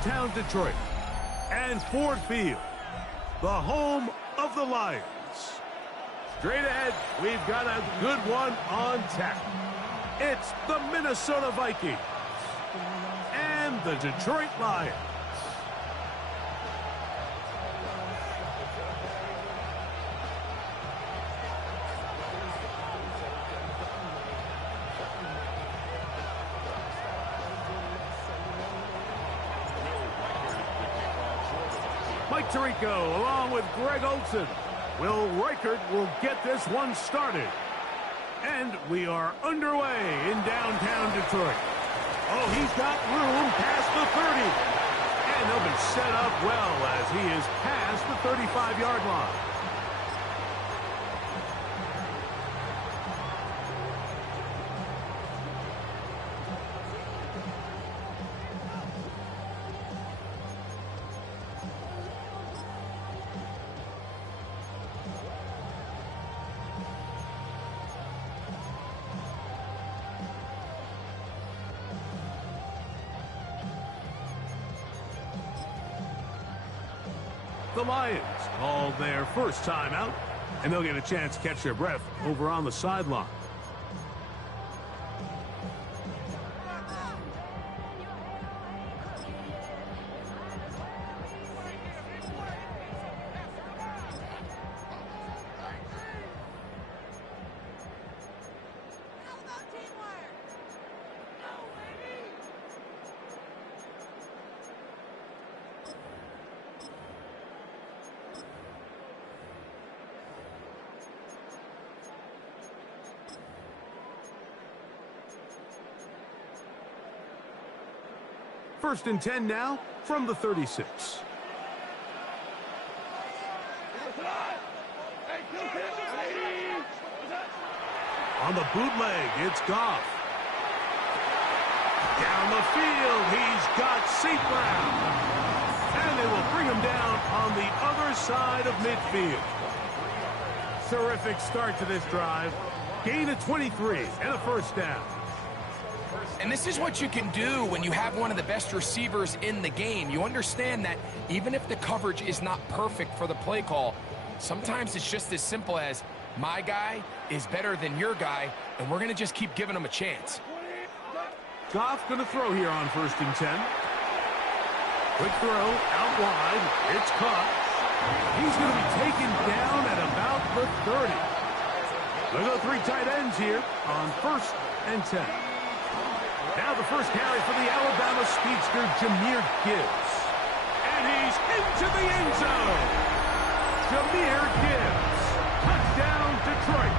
downtown Detroit. And Ford Field, the home of the Lions. Straight ahead, we've got a good one on tap. It's the Minnesota Vikings and the Detroit Lions. Mike Tirico along with Greg Olson. Will Reichert will get this one started. And we are underway in downtown Detroit. Oh, he's got room past the 30. And he'll be set up well as he is past the 35-yard line. The Lions called their first timeout, and they'll get a chance to catch their breath over on the sideline. First and 10 now from the 36. On the bootleg, it's Goff. Down the field, he's got St. Brown. And they will bring him down on the other side of midfield. Terrific start to this drive. Gain of 23 and a first down. And this is what you can do when you have one of the best receivers in the game. You understand that even if the coverage is not perfect for the play call, sometimes it's just as simple as my guy is better than your guy, and we're going to just keep giving him a chance. Goff going to throw here on first and 10. Quick throw out wide. It's caught. He's going to be taken down at about the 30. They'll go three tight ends here on first and 10. Now the first carry for the Alabama speedster, Jahmyr Gibbs. And he's into the end zone. Jahmyr Gibbs. Touchdown, Detroit.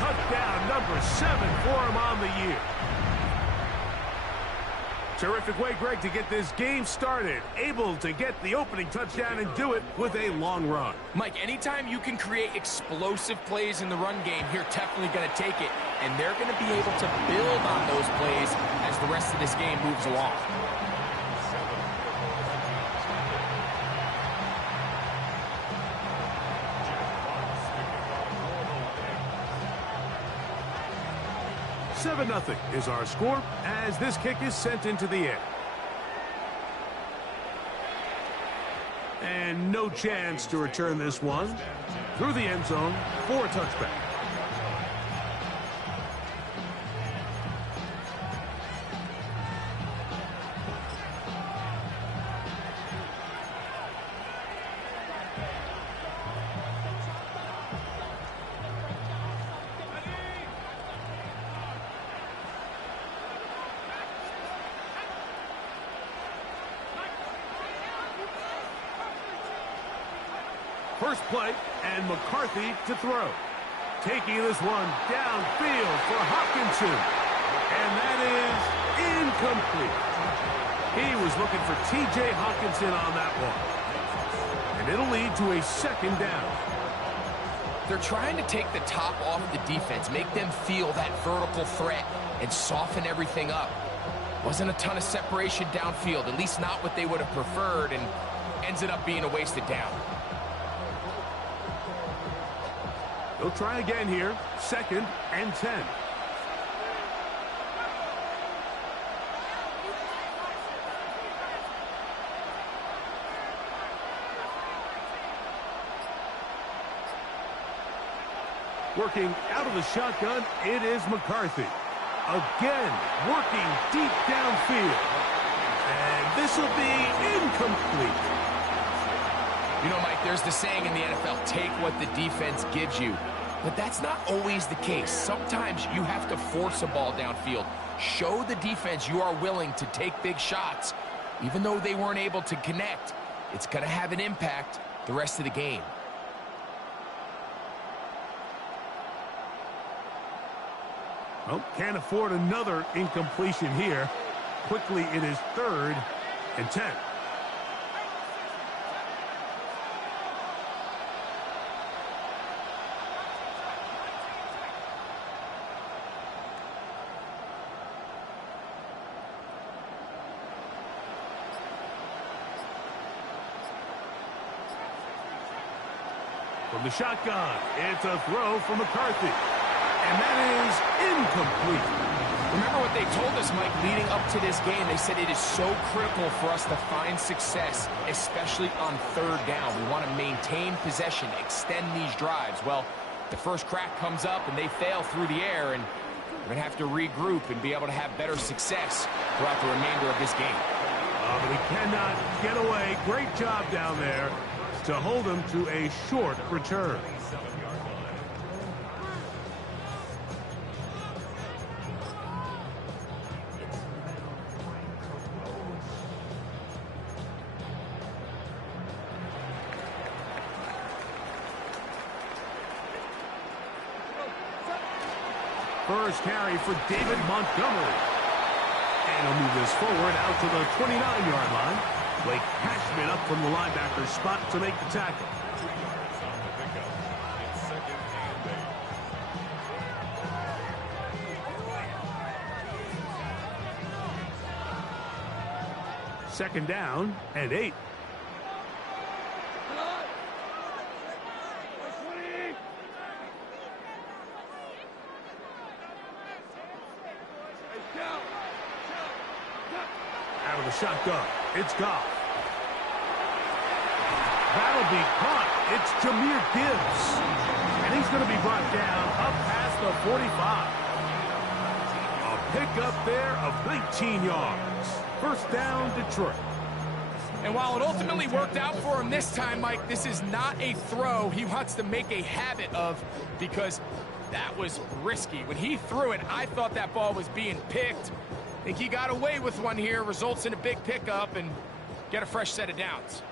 Touchdown number 7 for him on the year. Terrific way, Greg, to get this game started. Able to get the opening touchdown and do it with a long run. Mike, anytime you can create explosive plays in the run game, you're definitely going to take it. And they're going to be able to build on those plays as the rest of this game moves along. Nothing is our score as this kick is sent into the air. And no chance to return this one through the end zone for a touchback. First play, and McCarthy to throw. Taking this one downfield for Hockenson. And that is incomplete. He was looking for T.J. Hockenson on that one. And it'll lead to a second down. They're trying to take the top off the defense, make them feel that vertical threat, and soften everything up. Wasn't a ton of separation downfield, at least not what they would have preferred, and ends it up being a wasted down. They'll try again here. Second and 10. Working out of the shotgun, it is McCarthy. Again, working deep downfield. And this will be incomplete. You know, Mike, there's the saying in the NFL, take what the defense gives you. But that's not always the case. Sometimes you have to force a ball downfield. Show the defense you are willing to take big shots. Even though they weren't able to connect, it's going to have an impact the rest of the game. Well, can't afford another incompletion here. Quickly, it is 3rd and 10. From the shotgun, it's a throw from McCarthy. And that is incomplete. Remember what they told us, Mike, leading up to this game. They said it is so critical for us to find success, especially on 3rd down. We want to maintain possession, extend these drives. Well, the first crack comes up and they fail through the air, and we're going to have to regroup and be able to have better success throughout the remainder of this game. But he cannot get away. Great job down there to hold him to a short return. First carry for David Montgomery. And he'll move this forward out to the 29-yard line. Blake Cashman up from the linebacker spot to make the tackle. Second down and 8. Out of the shotgun, it's Goff. That'll be caught. It's Jahmyr Gibbs. And he's going to be brought down up past the 45. A pickup there of 19 yards. First down, Detroit. And while it ultimately worked out for him this time, Mike, this is not a throw he wants to make a habit of, because that was risky. When he threw it, I thought that ball was being picked. I think he got away with one here, results in a big pickup, and get a fresh set of downs.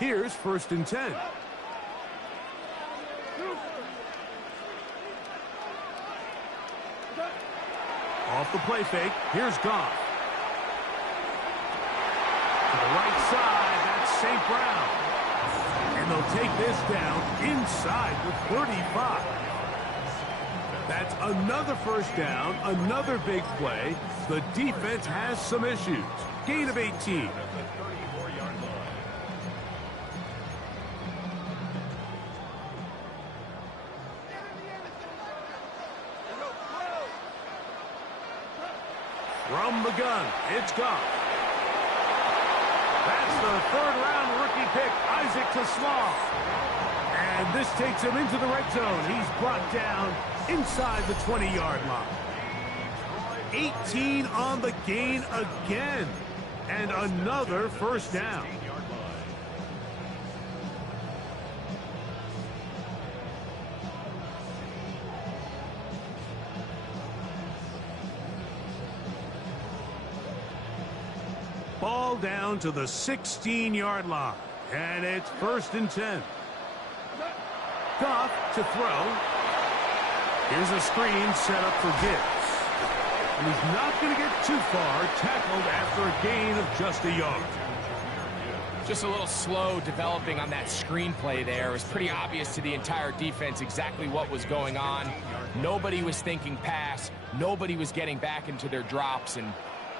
Here's 1st and 10. Off the play fake, here's Goff. To the right side, that's St. Brown. And they'll take this down inside the 35. That's another first down, another big play. The defense has some issues. Gain of 18. From the gun, it's Goff. That's the 3rd-round rookie pick, Isaac Tasslaw. And this takes him into the red zone. He's brought down inside the 20-yard line. 18 on the gain again. And another first down. Ball down to the 16-yard line. And it's 1st and 10. Goff to throw. Here's a screen set up for Gibbs. And he's not going to get too far, tackled after a gain of just a yard. Just a little slow developing on that screenplay there. It was pretty obvious to the entire defense exactly what was going on. Nobody was thinking pass. Nobody was getting back into their drops, and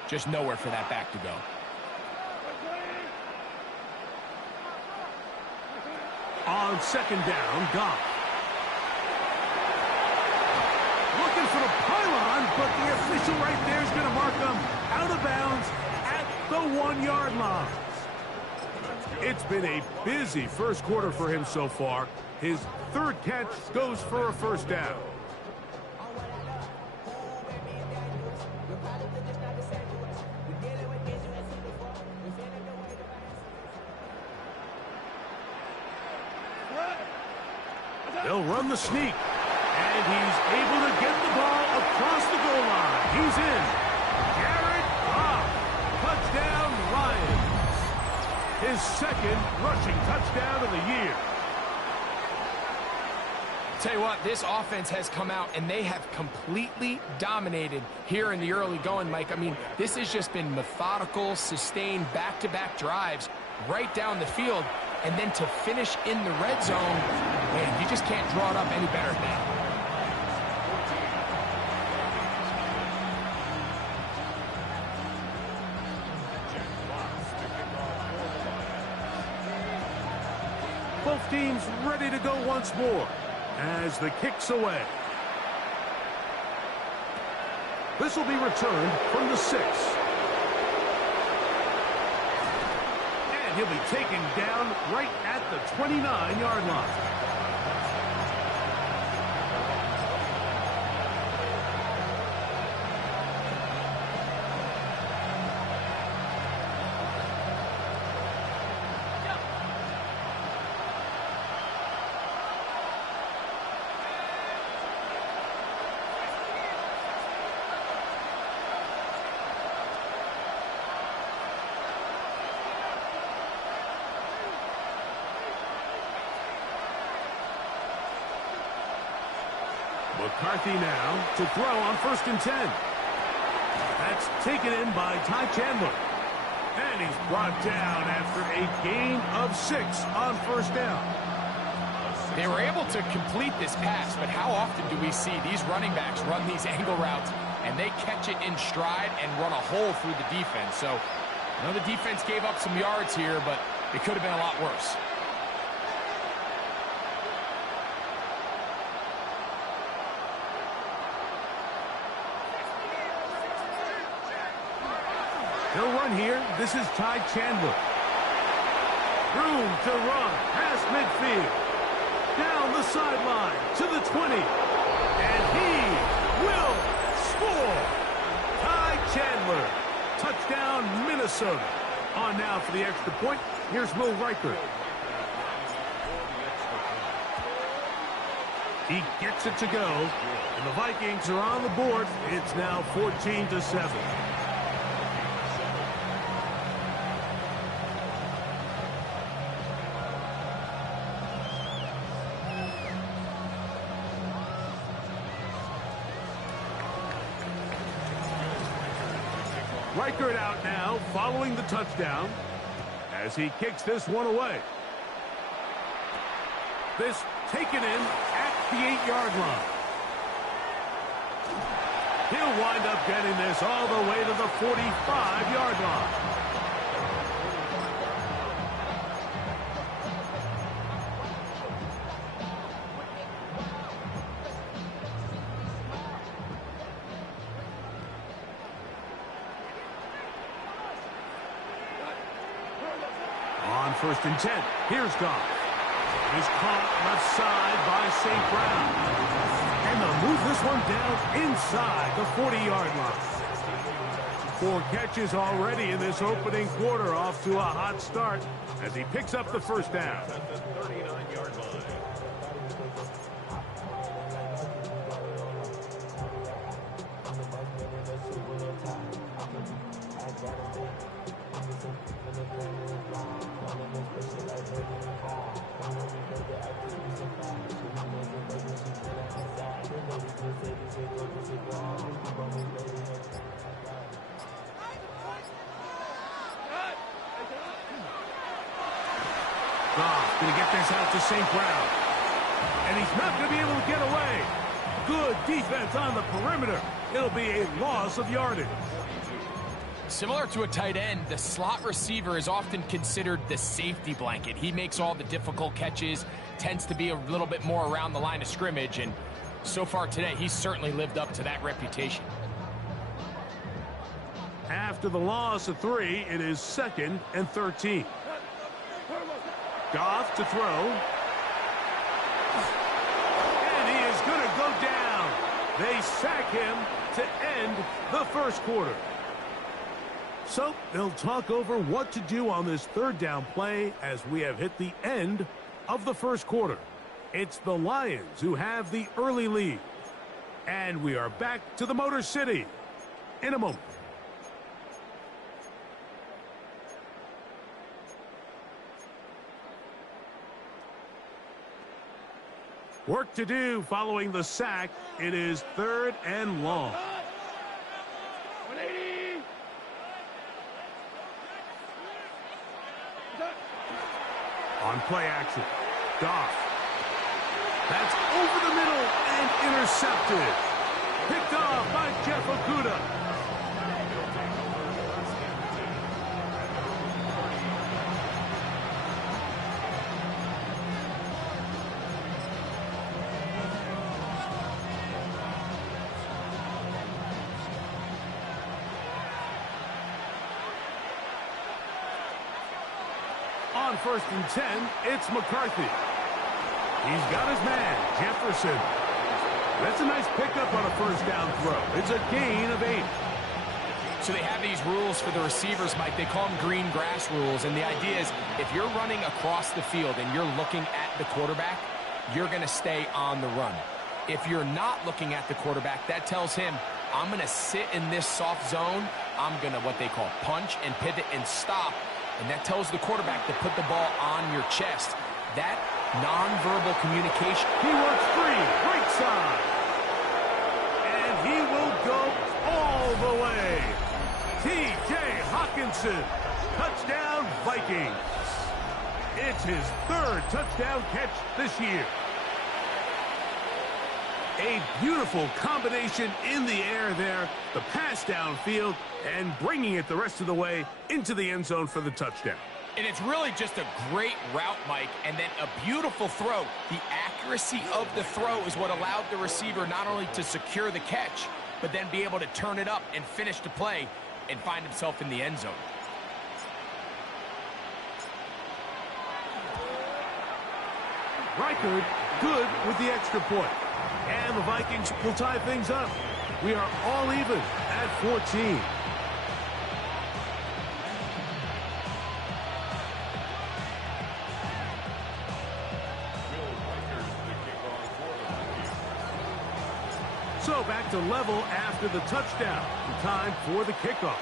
just nowhere for that back to go. On 2nd down, Goff. Looking for the pylon, but the official right there is going to mark him out of bounds at the 1-yard line. It's been a busy first quarter for him so far. His third catch goes for a first down. They'll run the sneak, and he's able to get the ball across the goal line. He's in. Jared Goff, touchdown Lions. His second rushing touchdown of the year. Tell you what, this offense has come out, and they have completely dominated here in the early going, Mike. I mean, this has just been methodical, sustained, back-to-back drives right down the field. And then to finish in the red zone, man, you just can't draw it up any better than that. Both teams ready to go once more as the kick's away. This will be returned from the 6. He'll be taken down right at the 29-yard line. McCarthy now to throw on 1st and 10. That's taken in by Ty Chandler. And he's brought down after a gain of 6 on 1st down. They were able to complete this pass, but how often do we see these running backs run these angle routes and they catch it in stride and run a hole through the defense? So, I know the defense gave up some yards here, but it could have been a lot worse. He'll run here. This is Ty Chandler. Room to run past midfield. Down the sideline to the 20. And he will score. Ty Chandler. Touchdown, Minnesota. On now for the extra point. Here's Will Riker. He gets it to go. And the Vikings are on the board. It's now 14-7. Reichert out now, following the touchdown, as he kicks this one away. This taken in at the 8-yard line. He'll wind up getting this all the way to the 45-yard line. On 1st and 10, here's Goff. He's caught left side by St. Brown. And they'll move this one down inside the 40-yard line. 4 catches already in this opening quarter, off to a hot start as he picks up the first down. At the 39-yard line. Goff going to get this out to St. Brown. And he's not going to be able to get away. Good defense on the perimeter. It'll be a loss of yardage. Similar to a tight end, the slot receiver is often considered the safety blanket. He makes all the difficult catches, tends to be a little bit more around the line of scrimmage, and so far today, he's certainly lived up to that reputation. After the loss of 3, it is 2nd and 13. Goff to throw. And he is going to go down. They sack him to end the first quarter. So they'll talk over what to do on this third down play as we have hit the end of the first quarter. It's the Lions who have the early lead. And we are back to the Motor City in a moment. Work to do following the sack. It is 3rd and long. 180. On play action. Goff. That's over the middle and intercepted. Picked off by Jeff Okudah. On 1st and 10, it's McCarthy. He's got his man, Jefferson. That's a nice pickup on a first down throw. It's a gain of 8. So they have these rules for the receivers, Mike. They call them green grass rules. And the idea is if you're running across the field and you're looking at the quarterback, you're going to stay on the run. If you're not looking at the quarterback, that tells him, I'm going to sit in this soft zone. I'm going to what they call punch and pivot and stop. And that tells the quarterback to put the ball on your chest. That nonverbal communication. He works free, right side. And he will go all the way. T.J. Hawkinson, touchdown Vikings. It's his 3rd touchdown catch this year. A beautiful combination in the air there, the pass downfield, and bringing it the rest of the way into the end zone for the touchdown. And it's really just a great route, Mike, and then a beautiful throw. The accuracy of the throw is what allowed the receiver not only to secure the catch, but then be able to turn it up and finish the play and find himself in the end zone. Reichard good with the extra point. And the Vikings will tie things up. We are all even at 14. So back to level after the touchdown. Time for the kickoff.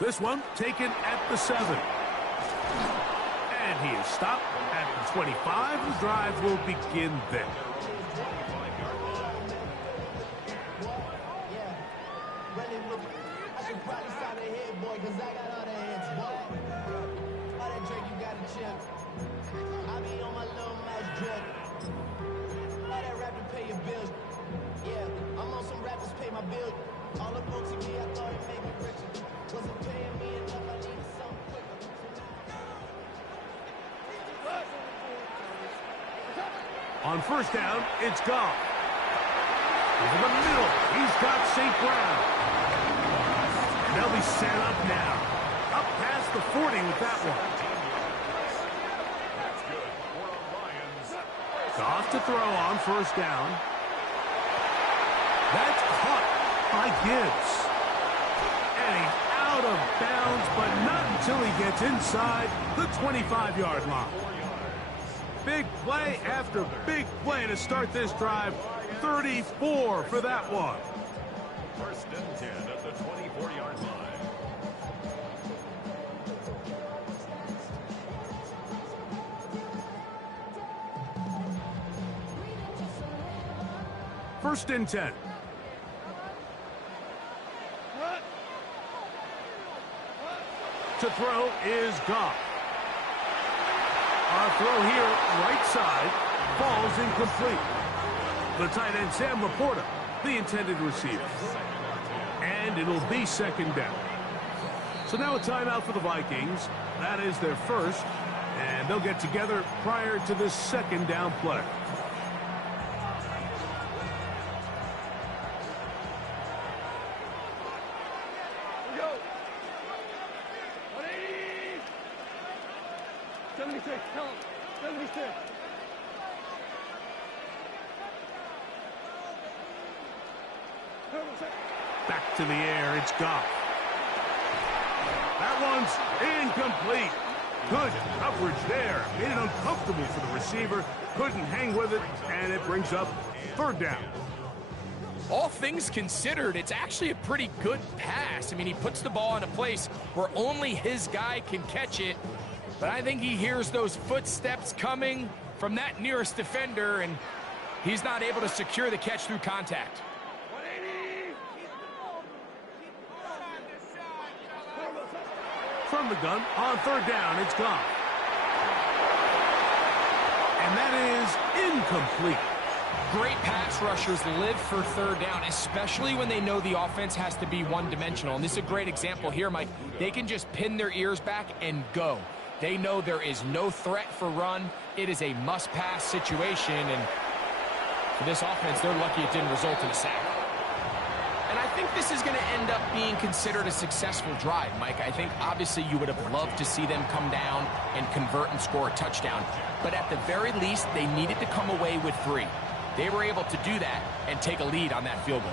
This one taken at the 7. And he is stopped at the 25. The drive will begin there. On first down, it's Goff. Over the middle, he's got St. Brown. And they'll be set up now. Up past the 40 with that one. Goff to throw on first down. That's caught by Gibbs. And he's out of bounds, but not until he gets inside the 25-yard line. Big play after big play to start this drive. 34 for that one. 1st and 10 at the 24-yard line. 1st and 10. To throw is Goff. Our throw here, right side, falls incomplete. The tight end, Sam Laporta, the intended receiver. And it'll be 2nd down. So now a timeout for the Vikings. That is their first, and they'll get together prior to this 2nd down play. Back to the air, it's Goff. That one's incomplete. Good coverage there. Made it uncomfortable for the receiver. Couldn't hang with it, and it brings up third down. All things considered, it's actually a pretty good pass. I mean, he puts the ball in a place where only his guy can catch it. But I think he hears those footsteps coming from that nearest defender, and he's not able to secure the catch through contact. From the gun, on third down, it's Goff. And that is incomplete. Great pass rushers live for third down, especially when they know the offense has to be one-dimensional. And this is a great example here, Mike. They can just pin their ears back and go. They know there is no threat for run. It is a must-pass situation, and for this offense, they're lucky it didn't result in a sack. And I think this is going to end up being considered a successful drive, Mike. I think obviously you would have loved to see them come down and convert and score a touchdown. But at the very least, they needed to come away with 3. They were able to do that and take a lead on that field goal.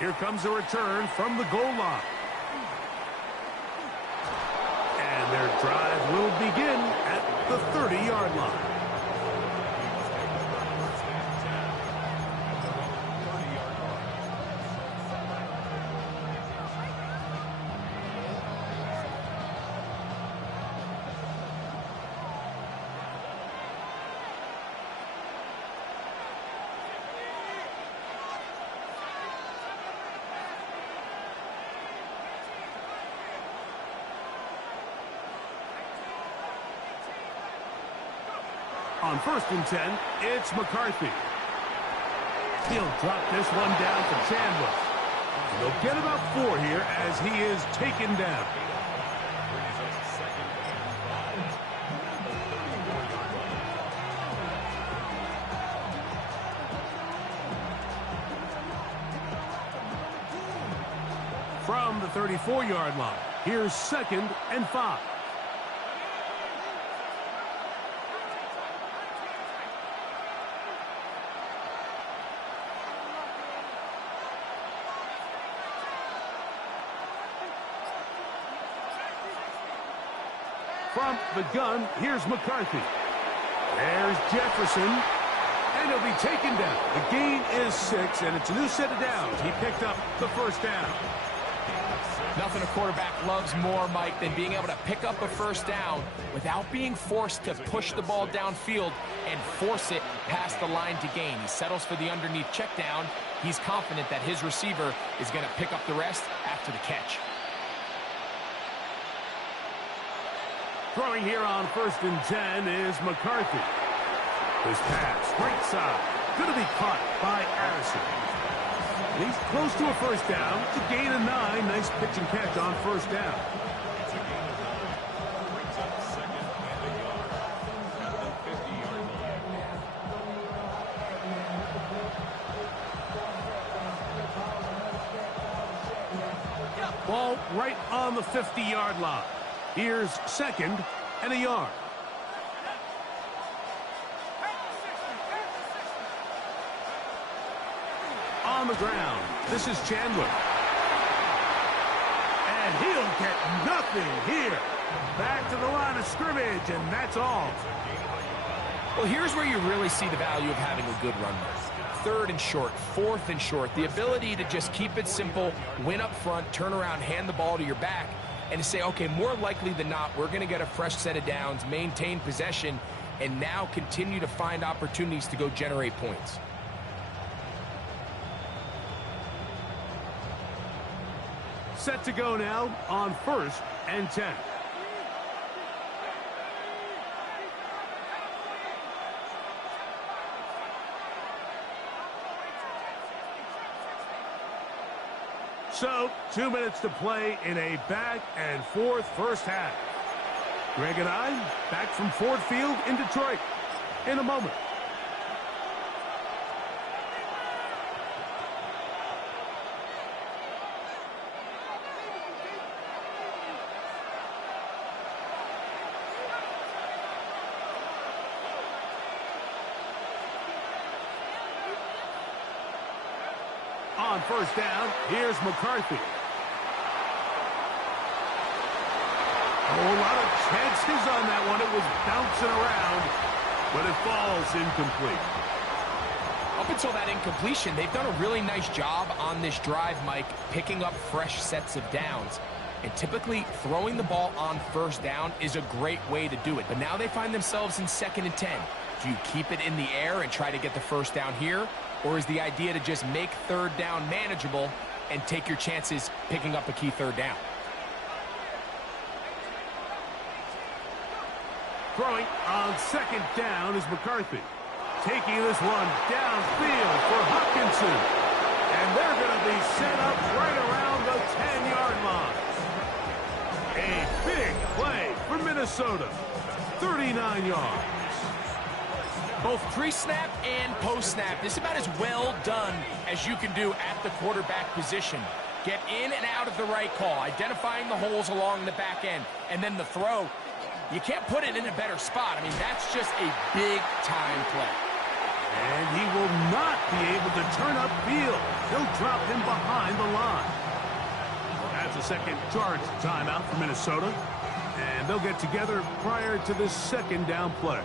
Here comes a return from the goal line. And their drive will begin at the 30-yard line. On first and 10, it's McCarthy. He'll drop this one down to Chandler. They'll get about 4 here as he is taken down. From the 34-yard line, here's 2nd and 5. From the gun, here's McCarthy. There's Jefferson, and he'll be taken down. The gain is 6, and it's a new set of downs. He picked up the first down. Nothing a quarterback loves more, Mike, than being able to pick up a first down without being forced to push the ball downfield and force it past the line to gain. He settles for the underneath check down. He's confident that his receiver is going to pick up the rest after the catch. Throwing here on first and 10 is McCarthy. His pass, right side, going to be caught by Addison. And he's close to a first down. It's a gain of 9. Nice pitch and catch on first down. Ball right on the 50-yard line. Here's 2nd and a yard. On the ground, this is Chandler. And he'll get nothing here. Back to the line of scrimmage, and that's all. Well, here's where you really see the value of having a good run. 3rd and short, 4th and short. The ability to just keep it simple, win up front, turn around, hand the ball to your back, and to say, okay, more likely than not, we're going to get a fresh set of downs, maintain possession, and now continue to find opportunities to go generate points. Set to go now on first and 10. So, 2 minutes to play in a back-and-forth first half. Greg and I back from Ford Field in Detroit in a moment. first down. Here's McCarthy. A whole lot of chances on that one. It was bouncing around, but it falls incomplete. Up until that incompletion, they've done a really nice job on this drive, Mike, picking up fresh sets of downs. And typically, throwing the ball on first down is a great way to do it. But now they find themselves in 2nd and 10. Do you keep it in the air and try to get the first down here? Or is the idea to just make 3rd down manageable and take your chances picking up a key 3rd down? Throwing on 2nd down is McCarthy. Taking this one downfield for Hopkinson. And they're going to be set up right around the 10-yard line. A big play for Minnesota. 39 yards. Both pre-snap and post-snap, this is about as well done as you can do at the quarterback position. Get in and out of the right call, identifying the holes along the back end, and then the throw. You can't put it in a better spot. I mean, that's just a big-time play. And he will not be able to turn upfield. He'll drop him behind the line. That's a second charge timeout for Minnesota. And they'll get together prior to this 2nd down play.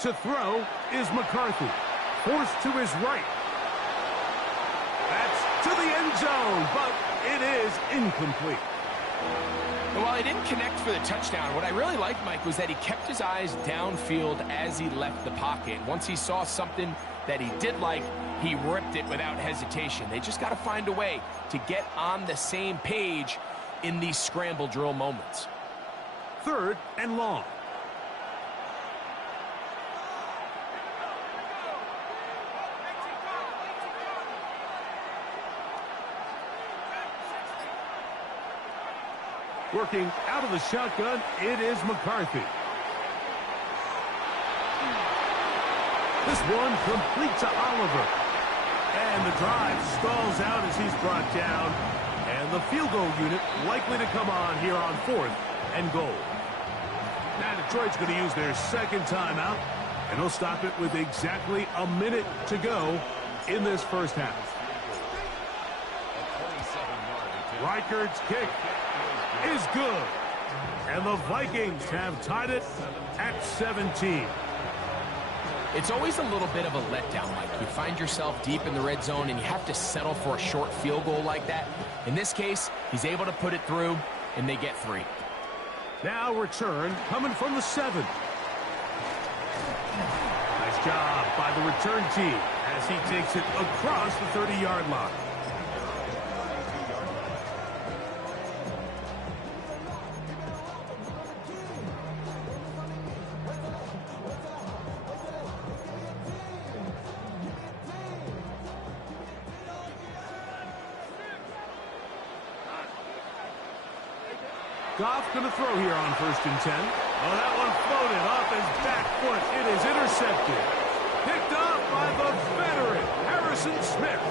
To throw is McCarthy. Forced to his right. That's to the end zone, but it is incomplete. And while he didn't connect for the touchdown, what I really liked, Mike, was that he kept his eyes downfield as he left the pocket. Once he saw something that he did like, he ripped it without hesitation. They just got to find a way to get on the same page in these scramble drill moments. 3rd and long. Working out of the shotgun, it is McCarthy. This one complete to Oliver. And the drive stalls out as he's brought down. And the field goal unit likely to come on here on 4th and goal. Now Detroit's going to use their 2nd timeout. And they'll stop it with exactly a minute to go in this first half. Reichard's kick is good. And the Vikings have tied it at 17. It's always a little bit of a letdown, Mike. You find yourself deep in the red zone and you have to settle for a short field goal like that. In this case, he's able to put it through, and they get 3. Now return coming from the 7. Nice job by the return team as he takes it across the 30-yard line. Goff going to throw here on 1st and 10. Oh, that one floated off his back foot. It is intercepted. Picked off by the veteran, Harrison Smith.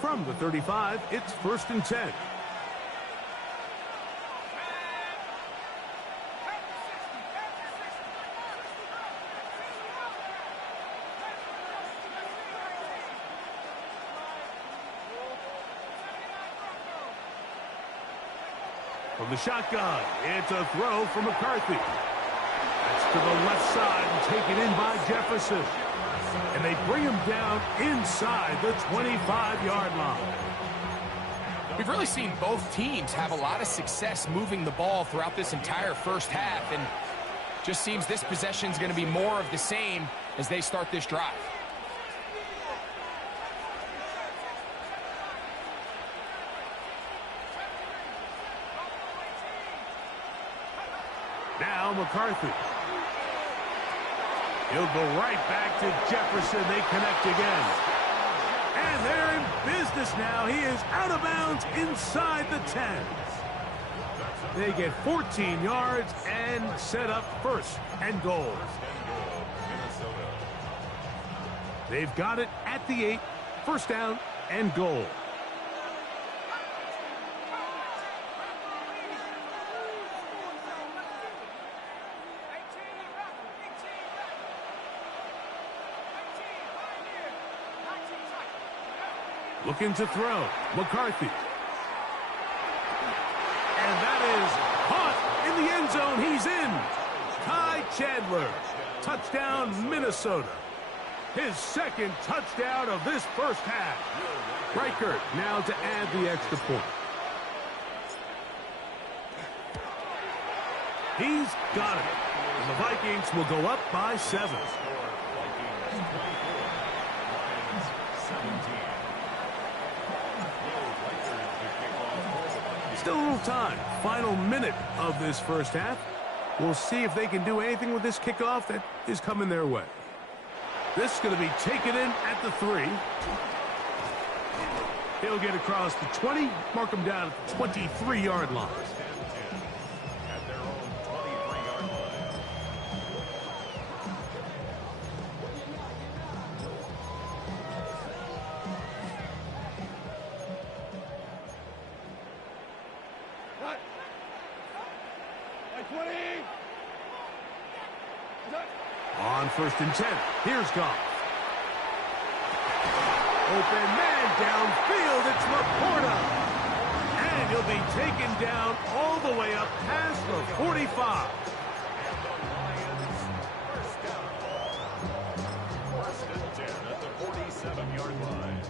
From the 35, it's 1st and 10. From the shotgun, it's a throw for McCarthy. That's to the left side and taken in by Jefferson. And they bring him down inside the 25-yard line. We've really seen both teams have a lot of success moving the ball throughout this entire first half, and just seems this possession is going to be more of the same as they start this drive. Now McCarthy. He'll go right back to Jefferson. They connect again. And they're in business now. He is out of bounds inside the 10. They get 14 yards and set up first and goal. They've got it at the 8. First down and goal. Looking to throw. McCarthy. And that is caught in the end zone. He's in. Ty Chandler. Touchdown, Minnesota. His second touchdown of this first half. Reichert now to add the extra point. He's got it. And the Vikings will go up by 7. Still a little time. Final minute of this first half. We'll see if they can do anything with this kickoff that is coming their way. This is going to be taken in at the 3. He'll get across the 20, mark him down at the 23-yard line. At their own 23-yard line. On 1st and 10, here's Goff. Open man downfield, it's Laporta. And he'll be taken down all the way up past the 45. First and 10 at the 47-yard line.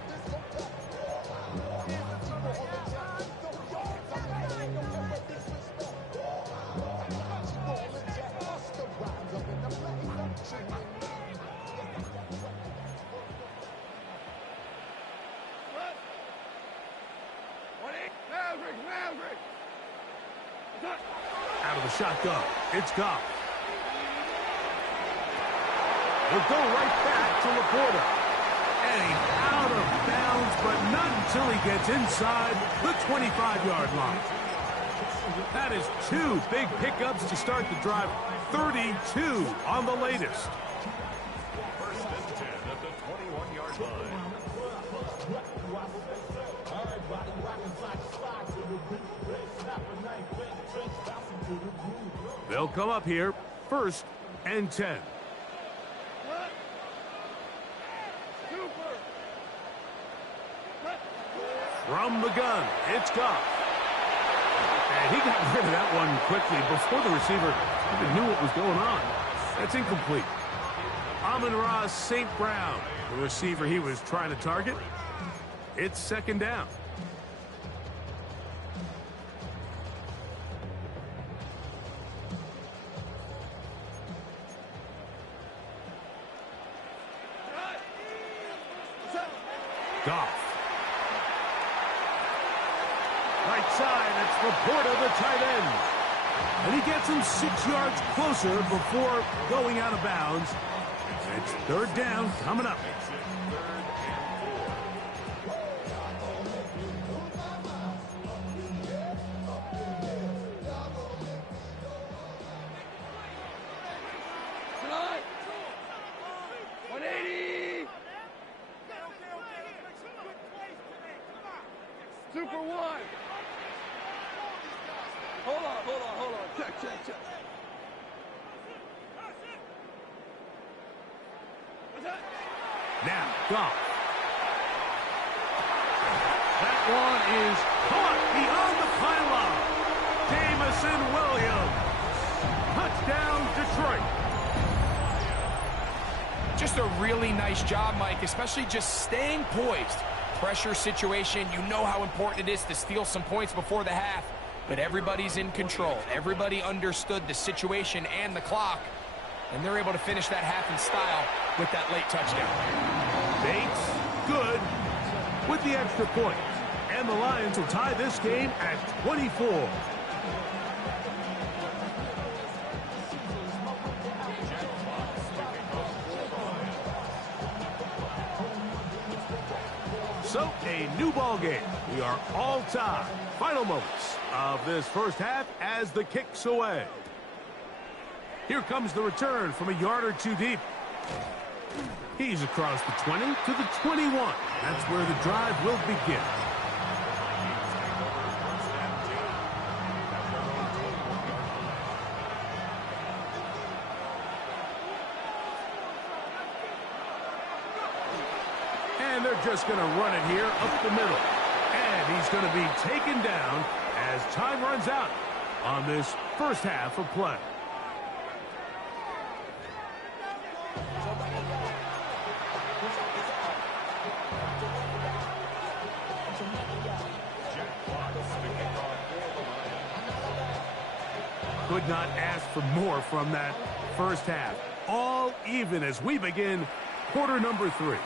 Out of the shotgun, it's Goff. He'll go right back to Laporta. And he's out of bounds, but not until he gets inside the 25-yard line. That is 2 big pickups to start the drive. 32 on the latest. First and 10 at the 21-yard line. They'll come up here. 1st and 10. From the gun, it's Goff. And he got rid of that one quickly before the receiver even knew what was going on. That's incomplete. Amon-Ra St. Brown, the receiver he was trying to target. It's 2nd down. Goff. Right side, it's Laporta, the tight end. And he gets him 6 yards closer before going out of bounds. It's 3rd down coming up. Super one. Hold on. Check. Now, Goff. That one is caught beyond the pylon. Jamison Williams. Touchdown, Detroit. Just a really nice job, Mike, especially just staying poised, pressure situation. You know how important it is to steal some points before the half, but everybody's in control. Everybody understood the situation and the clock, and they're able to finish that half in style with that late touchdown. Bates, good, with the extra point. And the Lions will tie this game at 24. So, a new ball game. We are all tied. Final moments of this first half as the kick's away. Here comes the return from a yard or two deep. He's across the 20 to the 21. That's where the drive will begin. And they're just going to run it here up the middle. And he's going to be taken down as time runs out on this first half of play. Could not ask for more from that first half. All even as we begin quarter number 3.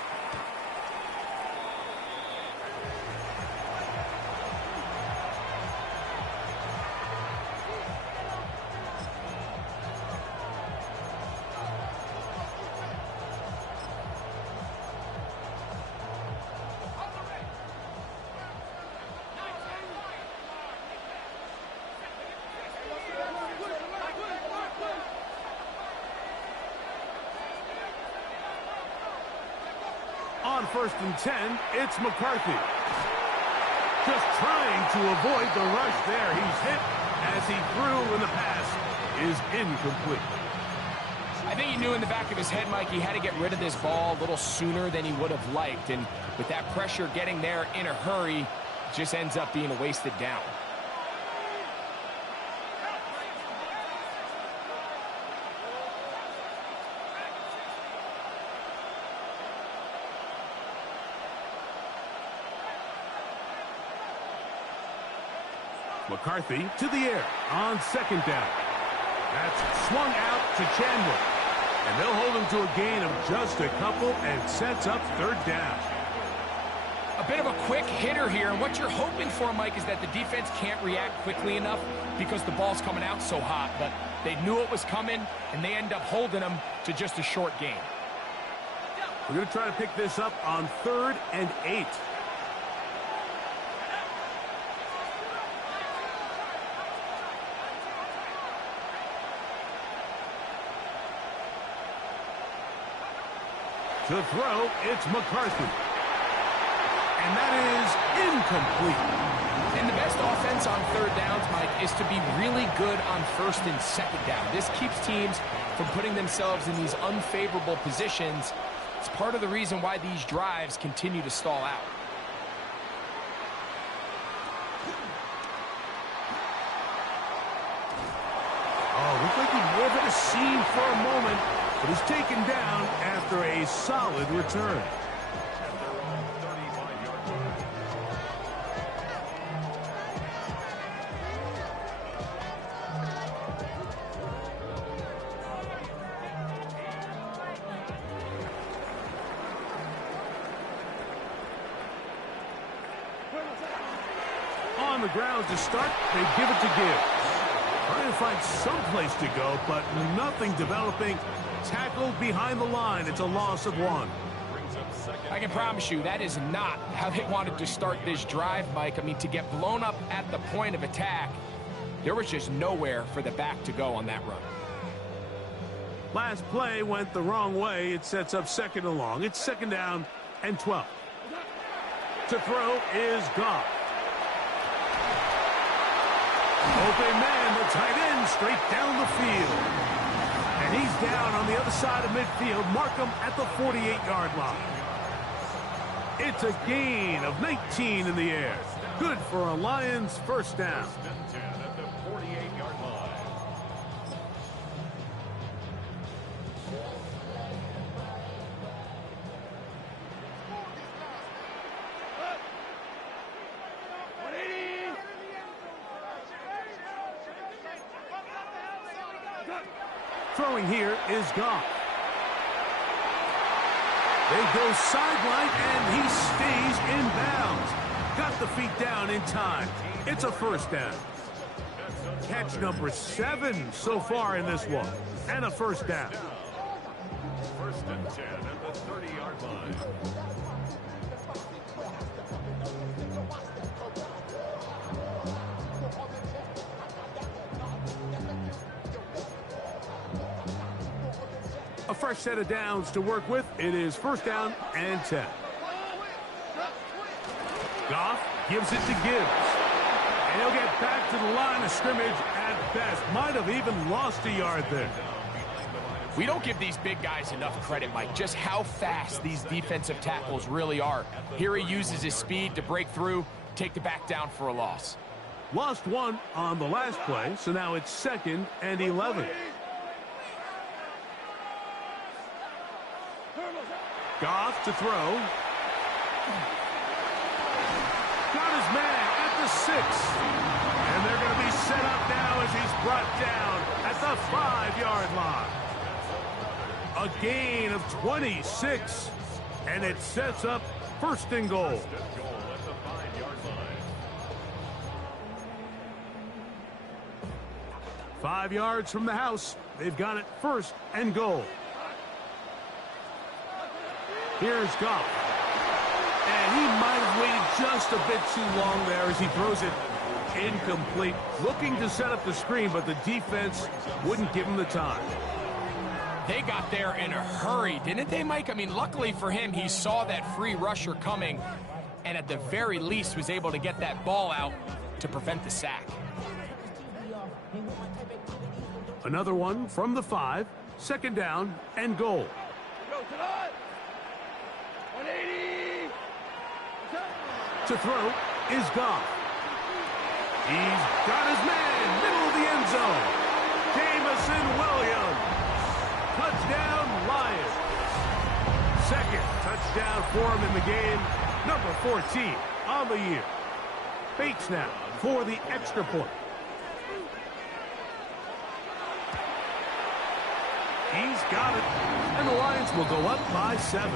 On 1st and 10, it's McCarthy. Just trying to avoid the rush there. He's hit as he threw, and the pass is incomplete. I think he knew in the back of his head, Mike, he had to get rid of this ball a little sooner than he would have liked. And with that pressure getting there in a hurry, it just ends up being a wasted down. McCarthy to the air on 2nd down. That's swung out to Chandler. And they'll hold him to a gain of just a couple and sets up 3rd down. A bit of a quick hitter here, and what you're hoping for, Mike, is that the defense can't react quickly enough because the ball's coming out so hot. But they knew it was coming, and they end up holding them to just a short gain. We're going to try to pick this up on 3rd and 8. To throw, it's McCarthy. And that is incomplete. And the best offense on 3rd downs, Mike, is to be really good on 1st and 2nd down. This keeps teams from putting themselves in these unfavorable positions. It's part of the reason why these drives continue to stall out. Oh, looks like he may have hit a seam for a moment, but is taken down after a solid return. On the ground to start, they give it to Gibbs. Trying to find some place to go, but nothing developing. Tackled behind the line. It's a loss of 1. I can promise you that is not how they wanted to start this drive, Mike. I mean, to get blown up at the point of attack, there was just nowhere for the back to go on that run. Last play went the wrong way. It sets up 2nd and long. It's 2nd down and 12. To throw is Goff. Open man, the tight end, straight down the field. And he's down on the other side of midfield. Mark him at the 48-yard line. It's a gain of 19 in the air. Good for a Lions 1st down. At the 48-yard line. Throwing here is Goff. They go sideline, and he stays in bounds. Got the feet down in time. It's a first down. Catch number 7 so far in this one. And a first down. First and 10 at the 30-yard line. A fresh set of downs to work with. It is first down and 10. Goff gives it to Gibbs. And he'll get back to the line of scrimmage at best. Might have even lost a yard there. We don't give these big guys enough credit, Mike, just how fast these defensive tackles really are. Here he uses his speed to break through, take the back down for a loss. Lost one on the last play, so now it's 2nd and 11. Goff to throw. Got his man at the 6. And they're going to be set up now as he's brought down at the 5-yard line. A gain of 26. And it sets up first and goal. 5 yards from the house. They've got it first and goal. Here's Goff. And he might have waited just a bit too long there as he throws it incomplete. Looking to set up the screen, but the defense wouldn't give him the time. They got there in a hurry, didn't they, Mike? I mean, luckily for him, he saw that free rusher coming and at the very least was able to get that ball out to prevent the sack. Another one from the 5. Second down and goal. To throw is Goff. He's got his man, middle of the end zone. Jamison Williams. Touchdown, Lions. Second touchdown for him in the game. Number 14 on the year. Bates now for the extra point. He's got it. And the Lions will go up by 7.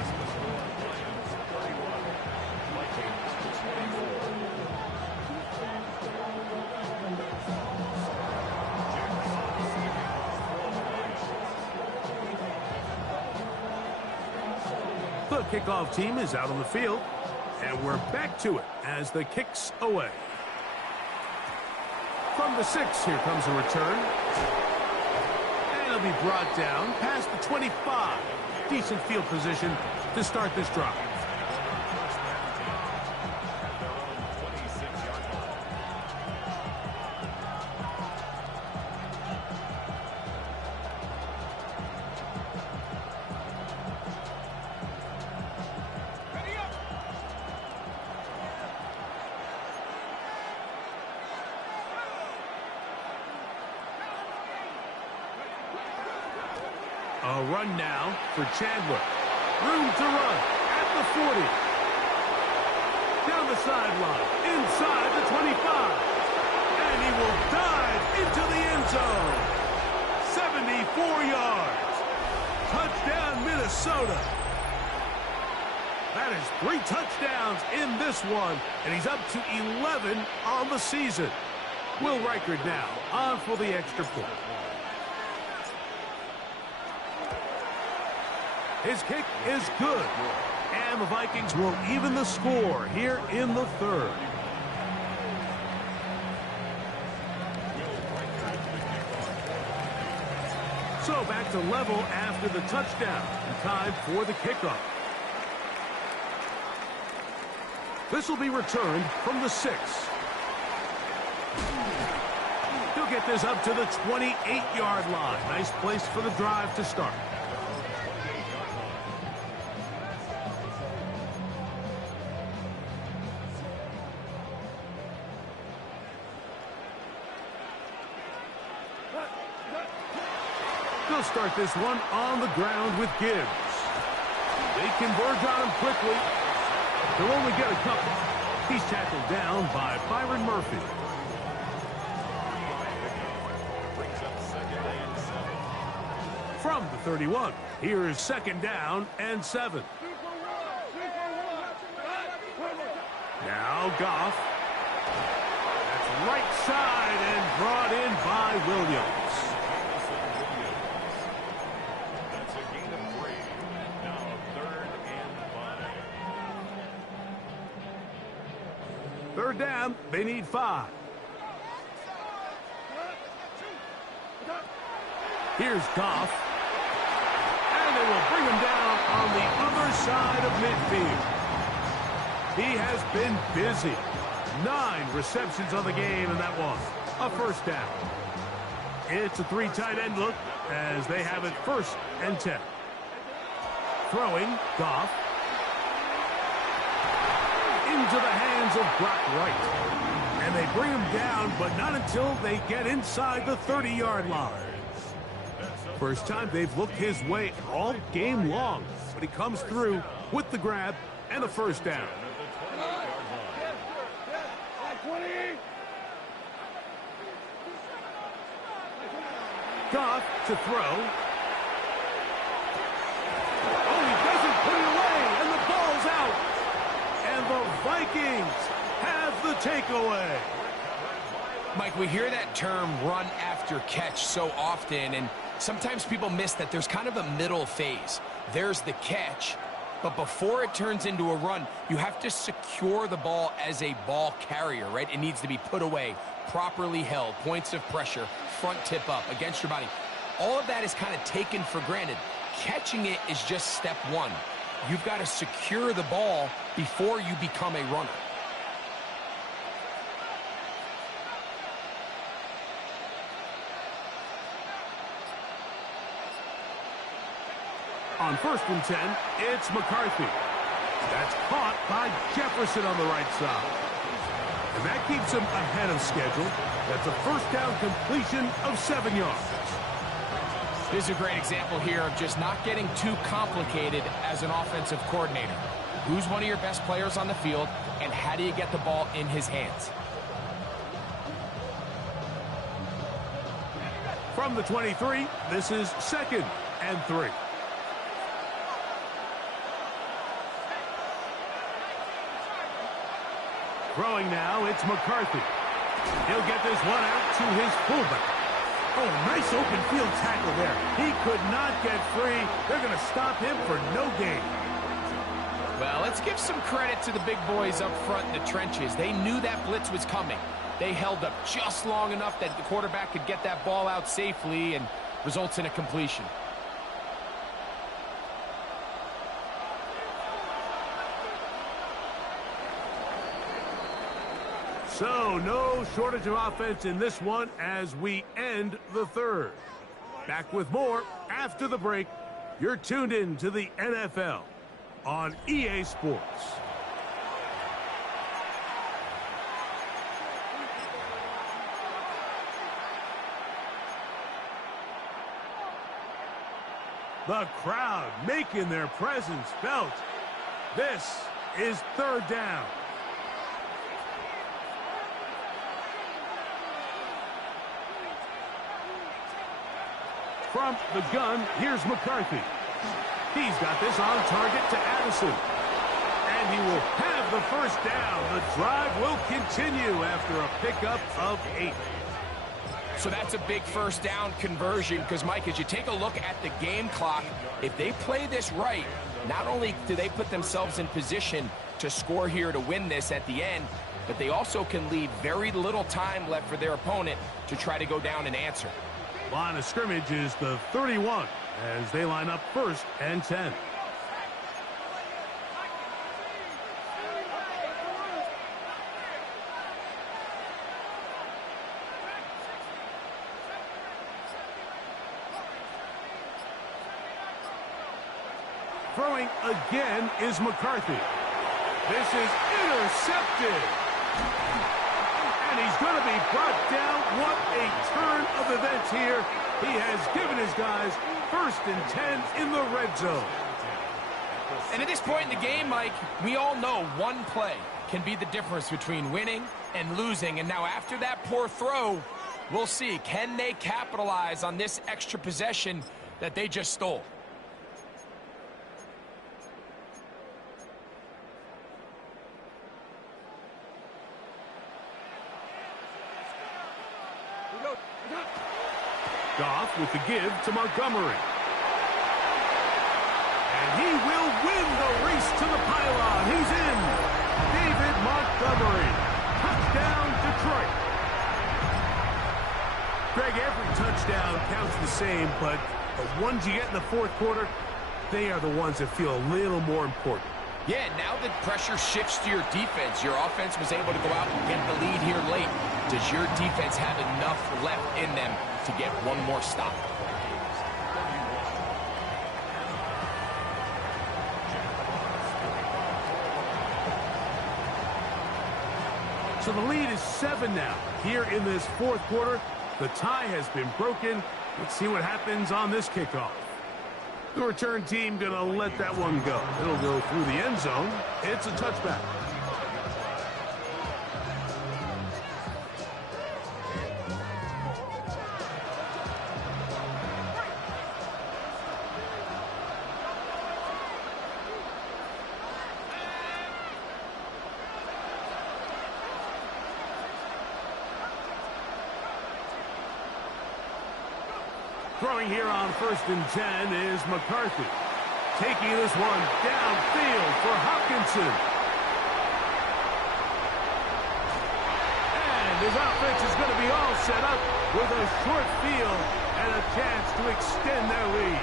The kickoff team is out on the field, and we're back to it as the kick's away. From the 6, here comes a return. And it'll be brought down past the 25. Decent field position to start this drive. A run now for Chandler. Room to run at the 40. Down the sideline, inside the 25. And he will dive into the end zone. 74 yards. Touchdown, Minnesota. That is 3 touchdowns in this one, and he's up to 11 on the season. Will Reichard now on for the extra point. His kick is good. And the Vikings will even the score here in the 3rd. So back to level after the touchdown. And time for the kickoff. This will be returned from the 6. He'll get this up to the 28-yard line. Nice place for the drive to start. They'll start this one on the ground with Gibbs. They converge on him quickly. They'll only get a couple. He's tackled down by Byron Murphy. From the 31, here is second down and 7. Now Goff. That's right side and brought in by Williams. That's a gain of 3. Now 3rd and 5. Third down, they need 5. Here's Goff. And they will bring him down on the other side of midfield. He has been busy. 9 receptions on the game, and that one, a first down. It's a 3 tight end look as they have it 1st and 10. Throwing, Goff. Into the hands of Brock Wright. And they bring him down, but not until they get inside the 30-yard line. First time they've looked his way all game long, but he comes through with the grab and a first down. Goff to throw. Oh, he doesn't put it away, and the ball's out. And the Vikings have the takeaway. Mike, we hear that term run after catch so often, and sometimes people miss that there's kind of a middle phase. There's the catch, but before it turns into a run, you have to secure the ball as a ball carrier, right? It needs to be put away, properly held, points of pressure, front tip up against your body. All of that is kind of taken for granted. Catching it is just step 1. You've got to secure the ball before you become a runner. On 1st and 10, it's McCarthy. That's caught by Jefferson on the right side. And that keeps him ahead of schedule. That's a first down completion of 7 yards. This is a great example here of just not getting too complicated as an offensive coordinator. Who's one of your best players on the field, and how do you get the ball in his hands? From the 23, this is 2nd and 3. Throwing now, it's McCarthy. He'll get this one out to his fullback. Oh, nice open field tackle there. He could not get free. They're going to stop him for no gain. Well, let's give some credit to the big boys up front in the trenches. They knew that blitz was coming. They held up just long enough that the quarterback could get that ball out safely and results in a completion. So, no shortage of offense in this one as we end the 3rd. Back with more after the break. You're tuned in to the NFL on EA Sports. The crowd making their presence felt. This is 3rd down. From the gun, here's McCarthy. He's got this on target to Addison. And he will have the first down. The drive will continue after a pickup of 8. So that's a big first down conversion because, Mike, as you take a look at the game clock, if they play this right, not only do they put themselves in position to score here to win this at the end, but they also can leave very little time left for their opponent to try to go down and answer. Line of scrimmage is the 31 as they line up 1st and 10. Throwing again is McCarthy. This is intercepted. And he's going to be brought down. What a turn of events here. He has given his guys 1st and 10 in the red zone. And at this point in the game, Mike, we all know one play can be the difference between winning and losing. And now after that poor throw, we'll see. Can they capitalize on this extra possession that they just stole. Goff with the give to Montgomery. And he will win the race to the pylon. He's in. David Montgomery. Touchdown, Detroit. Greg, every touchdown counts the same, but the ones you get in the fourth quarter, they are the ones that feel a little more important. Yeah, now that pressure shifts to your defense, your offense was able to go out and get the lead here late. Does your defense have enough left in them to get one more stop? So the lead is 7 now. Here in this fourth quarter, the tie has been broken. Let's see what happens on this kickoff. The return team going to let that one go. It'll go through the end zone. It's a touchback. Throwing here on 1st and 10 is McCarthy. Taking this one downfield for Hopkinson. And his offense is going to be all set up with a short field and a chance to extend their lead.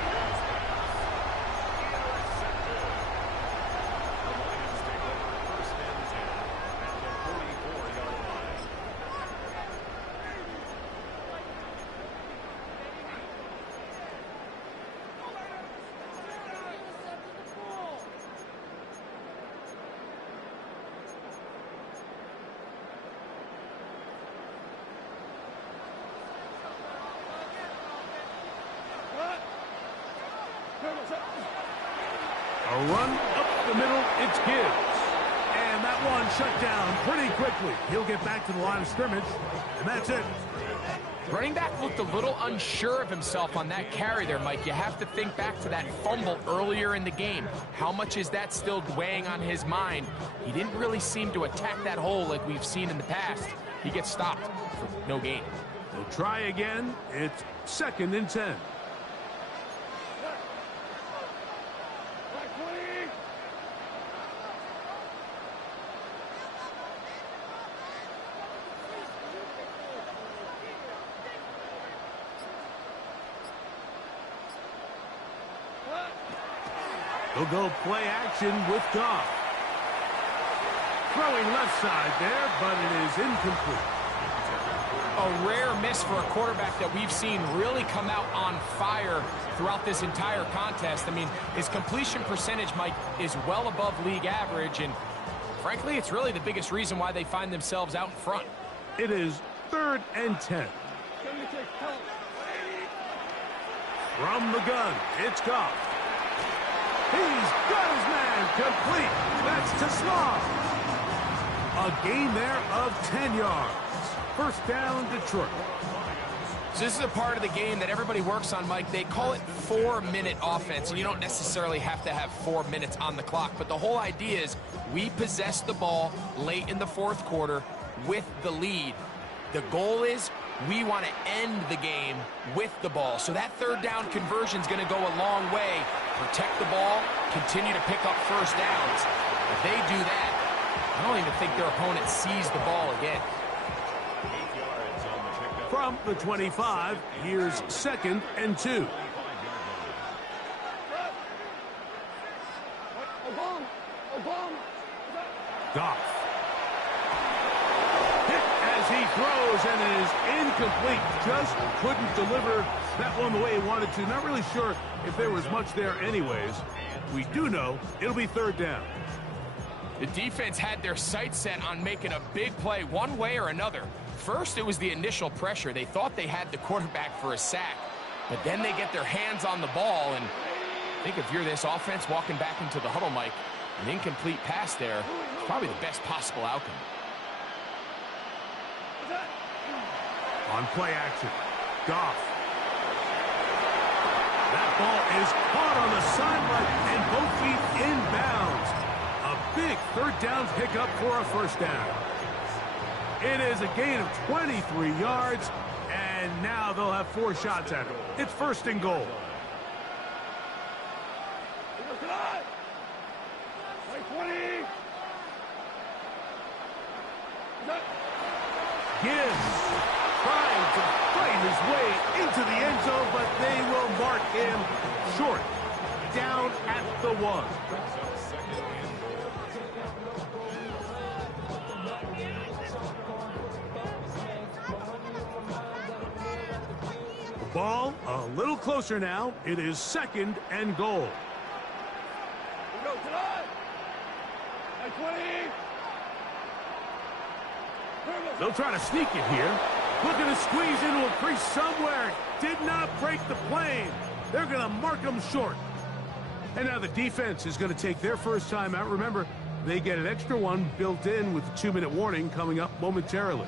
A run up the middle, it's Gibbs. And that one shut down pretty quickly. He'll get back to the line of scrimmage, and that's it. Running back looked a little unsure of himself on that carry there, Mike. You have to think back to that fumble earlier in the game. How much is that still weighing on his mind? He didn't really seem to attack that hole like we've seen in the past. He gets stopped for no gain. He'll try again. It's 2nd and 10. He'll go play action with Goff. Throwing left side there, but it is incomplete. A rare miss for a quarterback that we've seen really come out on fire throughout this entire contest. I mean, his completion percentage, Mike, is well above league average, and frankly, it's really the biggest reason why they find themselves out in front. It is 3rd and 10. From the gun, it's Goff. He's got his man complete. That's to Slaw. A gain there of 10 yards. 1st down, Detroit. So this is a part of the game that everybody works on, Mike. They call it 4-minute offense, and you don't necessarily have to have 4 minutes on the clock. But the whole idea is we possess the ball late in the fourth quarter with the lead. The goal is we want to end the game with the ball. So that 3rd down conversion is going to go a long way. Protect the ball, continue to pick up first downs. If they do that, I don't even think their opponent sees the ball again. From the 25, here's 2nd and 2. Goff. Hit as he throws, and it is incomplete. Just couldn't deliver that one the way he wanted to. Not really sure if there was much there anyways. We do know it'll be 3rd down. The defense had their sights set on making a big play one way or another. First, it was the initial pressure. They thought they had the quarterback for a sack, but then they get their hands on the ball, and I think if you're this offense walking back into the huddle, Mike, an incomplete pass there is probably the best possible outcome. On play action, Goff. That Ball is caught on the sideline and both feet inbounds. A big third down pickup for a first down. It is a gain of 23 yards, and now they'll have 4 shots at it. It's first and goal. Gibbs trying to fight his way into the end zone, but they will mark him short. Down at the 1. The ball a little closer now. It is second and goal. Go tonight. At 20. They'll try to sneak it here. Looking to squeeze into a crease somewhere. Did not break the plane. They're going to mark them short. And now the defense is going to take their first time out. Remember, they get an extra one built in with the 2-minute warning coming up momentarily.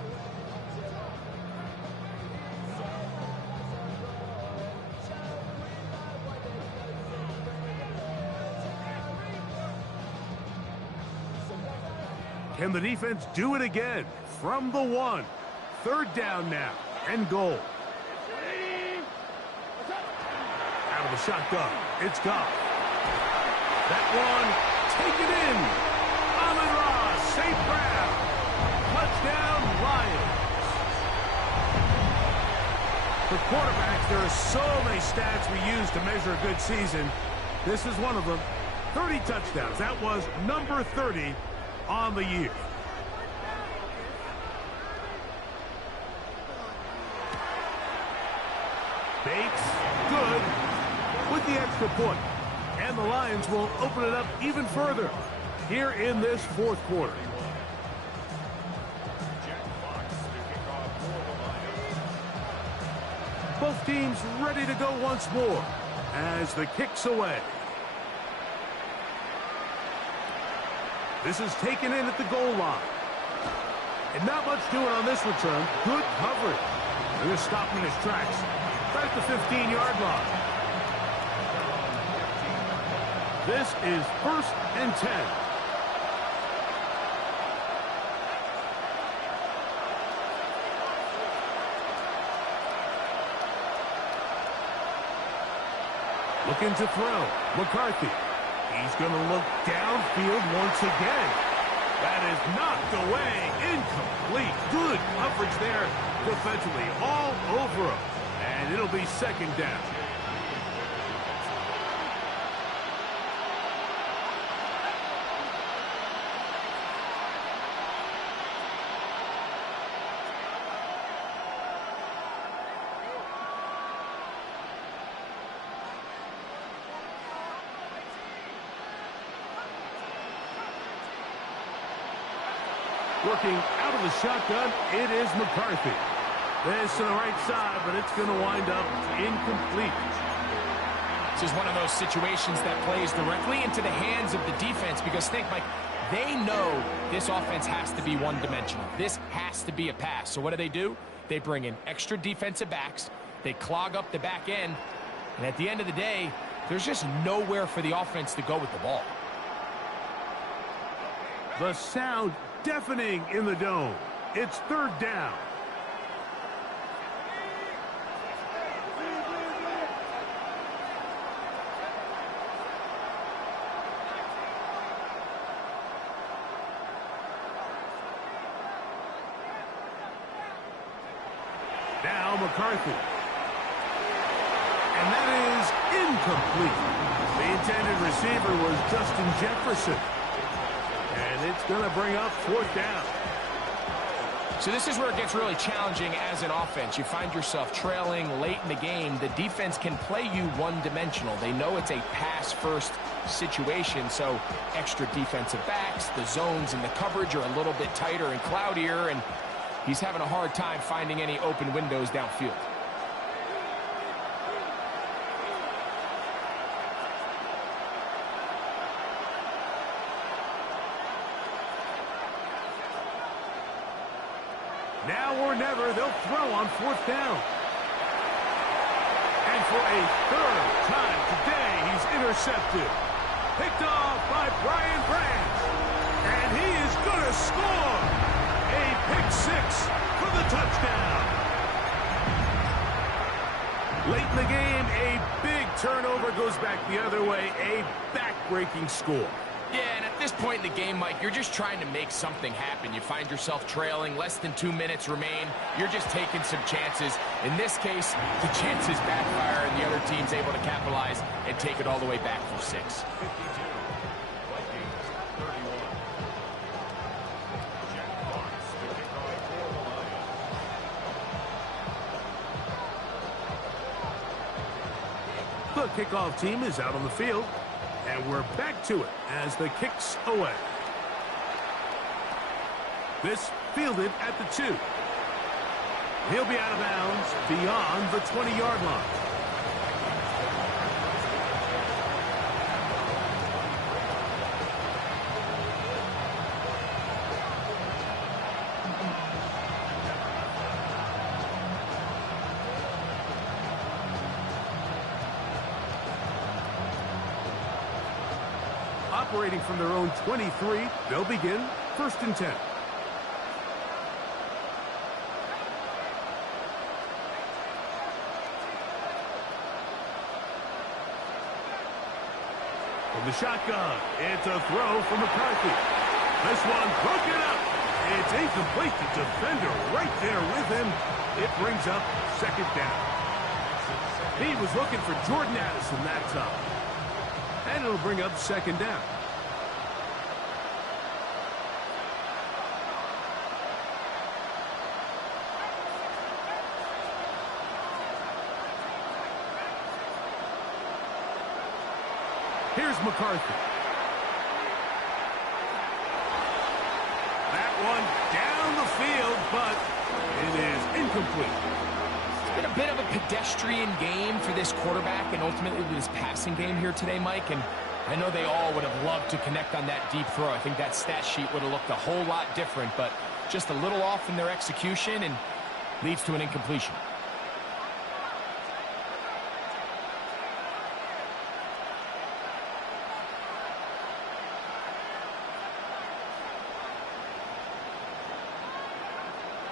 Can the defense do it again? From the 1. Third down now. And goal. Out of the shotgun. It's Goff. That one taken in. Amon-Ra, safe grab. Touchdown, Lions. For quarterbacks, there are so many stats we use to measure a good season. This is one of them. 30 touchdowns. That was number 30 on the year. Bates, good, with the extra point. And the Lions will open it up even further here in this fourth quarter. Both teams ready to go once more as the kick's away. This is taken in at the goal line. And not much doing on this return. Good coverage. They're going to stop him in his tracks. Right at the 15-yard line. This is first and 10. Looking to throw. McCarthy. He's going to look downfield once again. That is knocked away. Incomplete. Good coverage there defensively. All over him. And it'll be second down. Working out of the shotgun, it is McCarthy. This to the right side, but it's going to wind up incomplete. This is one of those situations that plays directly into the hands of the defense because think, Mike, they know this offense has to be one-dimensional. This has to be a pass. So what do? They bring in extra defensive backs. They clog up the back end. And at the end of the day, there's just nowhere for the offense to go with the ball. The sound deafening in the dome. It's third down. Now McCarthy. And that is incomplete. The intended receiver was Justin Jefferson. And it's going to bring up fourth down. So this is where it gets really challenging as an offense. You find yourself trailing late in the game. The defense can play you one-dimensional. They know it's a pass-first situation, so extra defensive backs, the zones and the coverage are a little bit tighter and cloudier, and he's having a hard time finding any open windows downfield. Now or never, they'll throw on fourth down. And for a third time intercepted. Picked off by Brian Branch. And he is going to score. A pick six for the touchdown. Late in the game, a big turnover goes back the other way. A back-breaking score. Yeah, and at this point in the game, Mike, you're just trying to make something happen. You find yourself trailing, less than 2 minutes remain. You're just taking some chances. In this case, the chances backfire, and the other team's able to capitalize and take it all the way back for 6. 52. Vikings 31. Jack Fox to kick off for the Lions. The kickoff team is out on the field. And we're back to it as the kick's away. This fielded at the 2. He'll be out of bounds beyond the 20-yard line. Operating from their own 23, they'll begin 1st and 10. From the shotgun, it's a throw from McCarthy. This one broken up. It's incomplete. The defender right there with him. It brings up 2nd down. He was looking for Jordan Addison that time. And it'll bring up 2nd down. Here's McCarthy. That one down the field, but it is incomplete. It's been a bit of a pedestrian game for this quarterback and ultimately this passing game here today, Mike. And I know they all would have loved to connect on that deep throw. I think that stat sheet would have looked a whole lot different, but just a little off in their execution and leads to an incompletion.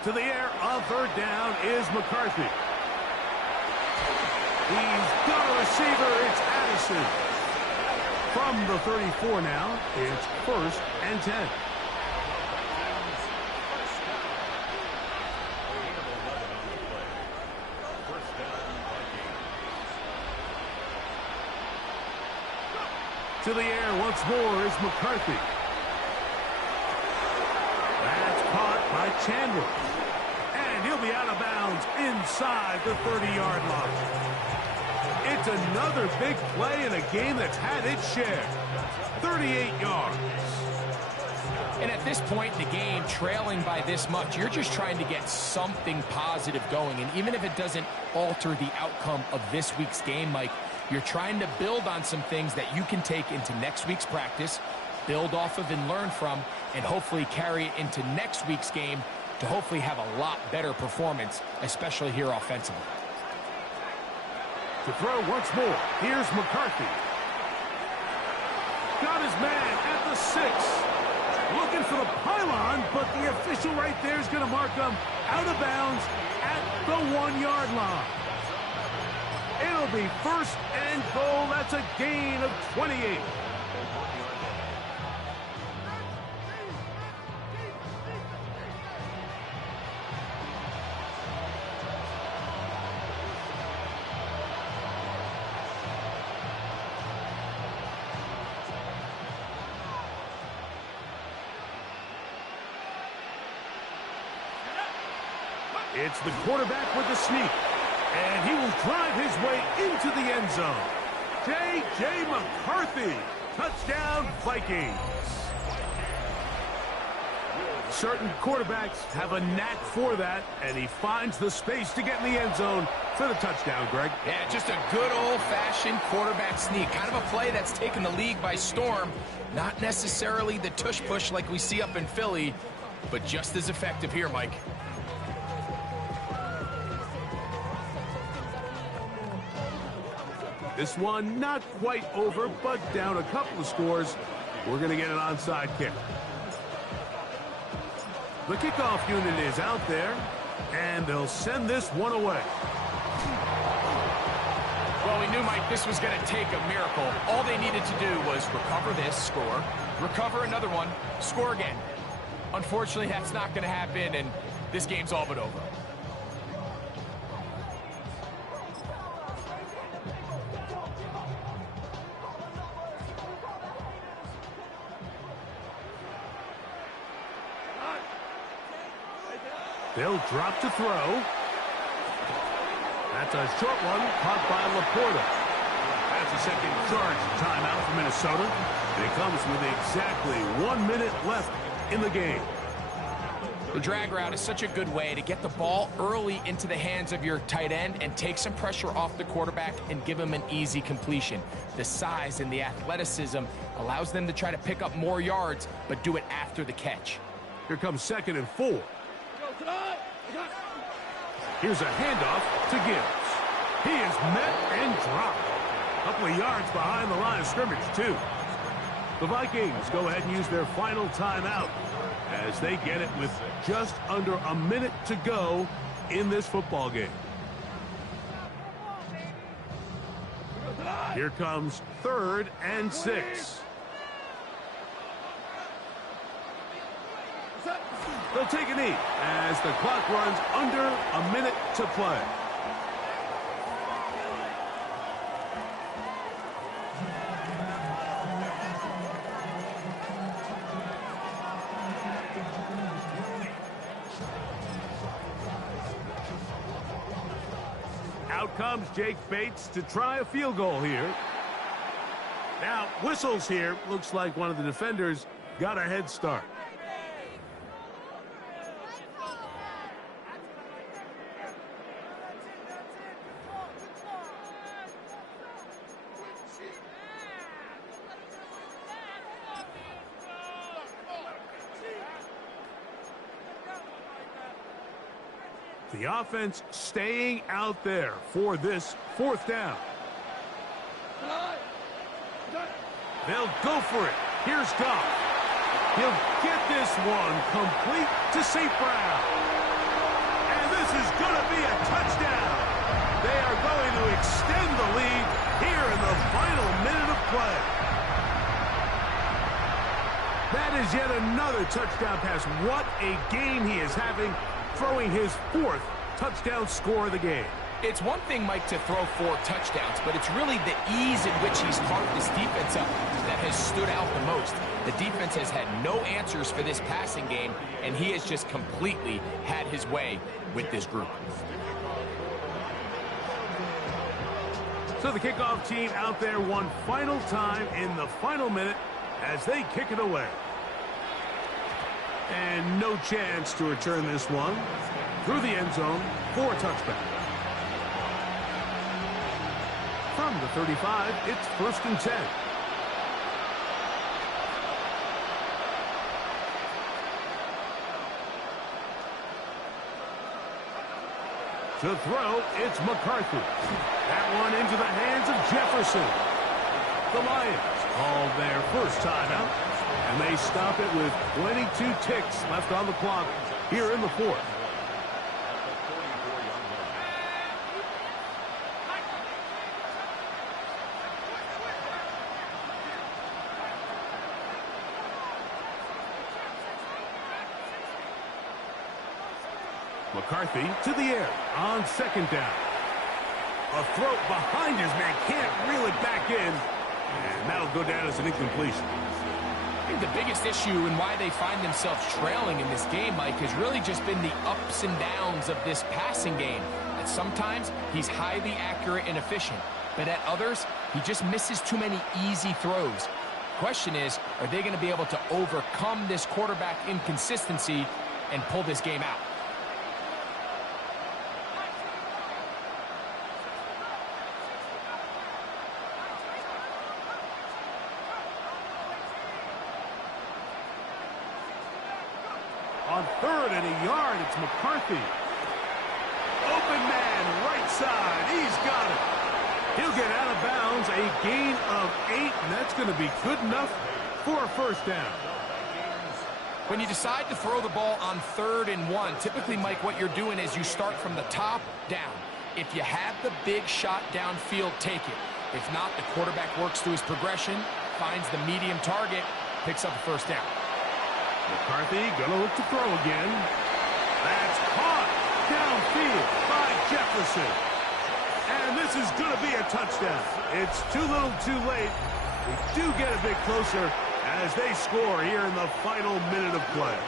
To the air, on 3rd down is McCarthy. He's got a receiver, it's Addison. From the 34 now, it's 1st and 10. To the air once more is McCarthy. That's caught by Chandler. And he'll be out of bounds inside the 30-yard line. It's another big play in a game that's had its share. 38 yards. And at this point in the game, trailing by this much, you're just trying to get something positive going. And even if it doesn't alter the outcome of this week's game, Mike, you're trying to build on some things that you can take into next week's practice, build off of and learn from, and hopefully carry it into next week's game to hopefully have a lot better performance, especially here offensively. To throw once more, here's McCarthy. Got his man at the 6. Looking for the pylon, but the official right there is going to mark him out of bounds at the 1-yard line. It'll be 1st and goal. That's a gain of 28. It's the quarterback with the sneak, and he will drive his way into the end zone. J.J. McCarthy, touchdown Vikings. Certain quarterbacks have a knack for that, and he finds the space to get in the end zone for the touchdown, Greg. Yeah, just a good old-fashioned quarterback sneak. Kind of a play that's taken the league by storm. Not necessarily the tush-push like we see up in Philly, but just as effective here, Mike. This one not quite over, but down a couple of scores. We're going to get an onside kick. The kickoff unit is out there, and they'll send this one away. Well, we knew, Mike, this was going to take a miracle. All they needed to do was recover this, score, recover another one, score again. Unfortunately, that's not going to happen, and this game's all but over. They'll drop to throw. That's a short one, caught by Laporta. That's a second charge timeout for Minnesota. And it comes with exactly 1 minute left in the game. The drag route is such a good way to get the ball early into the hands of your tight end and take some pressure off the quarterback and give him an easy completion. The size and the athleticism allows them to try to pick up more yards, but do it after the catch. Here comes 2nd and 4. Here's a handoff to Gibbs. He is met and dropped. A couple of yards behind the line of scrimmage, too. The Vikings go ahead and use their final timeout as they get it with just under a minute to go in this football game. Here comes 3rd and 6. They'll take a knee as the clock runs under a minute to play. Out comes Jake Bates to try a field goal here. Now, whistles here. Looks like one of the defenders got a head start. The offense staying out there for this 4th down. They'll go for it. Here's Goff. He'll get this one complete to St. Brown. And this is going to be a touchdown. They are going to extend the lead here in the final minute of play. That is yet another touchdown pass. What a game he is having, throwing his 4th touchdown score of the game. It's one thing, Mike, to throw 4 touchdowns, but it's really the ease in which he's carved this defense up that has stood out the most. The defense has had no answers for this passing game, and he has just completely had his way with this group. So the kickoff team out there one final time in the final minute as they kick it away. And no chance to return this one through the end zone for a touchback. From the 35, it's 1st and 10. To throw, it's McCarthy. That one into the hands of Jefferson. The Lions call their first timeout, and they stop it with 22 ticks left on the clock here in the 4th. McCarthy to the air on 2nd down. A throw behind his man, can't reel it back in, and that'll go down as an incompletion. I think the biggest issue and why they find themselves trailing in this game, Mike, has really just been the ups and downs of this passing game. That sometimes he's highly accurate and efficient, but at others, he just misses too many easy throws. Question is, are they going to be able to overcome this quarterback inconsistency and pull this game out? On 3rd and a yard, it's McCarthy. Open man, right side. He's got it. He'll get out of bounds, a gain of 8, and that's going to be good enough for a first down. When you decide to throw the ball on 3rd and 1, typically, Mike, what you're doing is you start from the top down. If you have the big shot downfield, take it. If not, the quarterback works through his progression, finds the medium target, picks up a first down. McCarthy going to look to throw again. That's caught downfield by Jefferson. And this is going to be a touchdown. It's too little too late. We do get a bit closer as they score here in the final minute of play.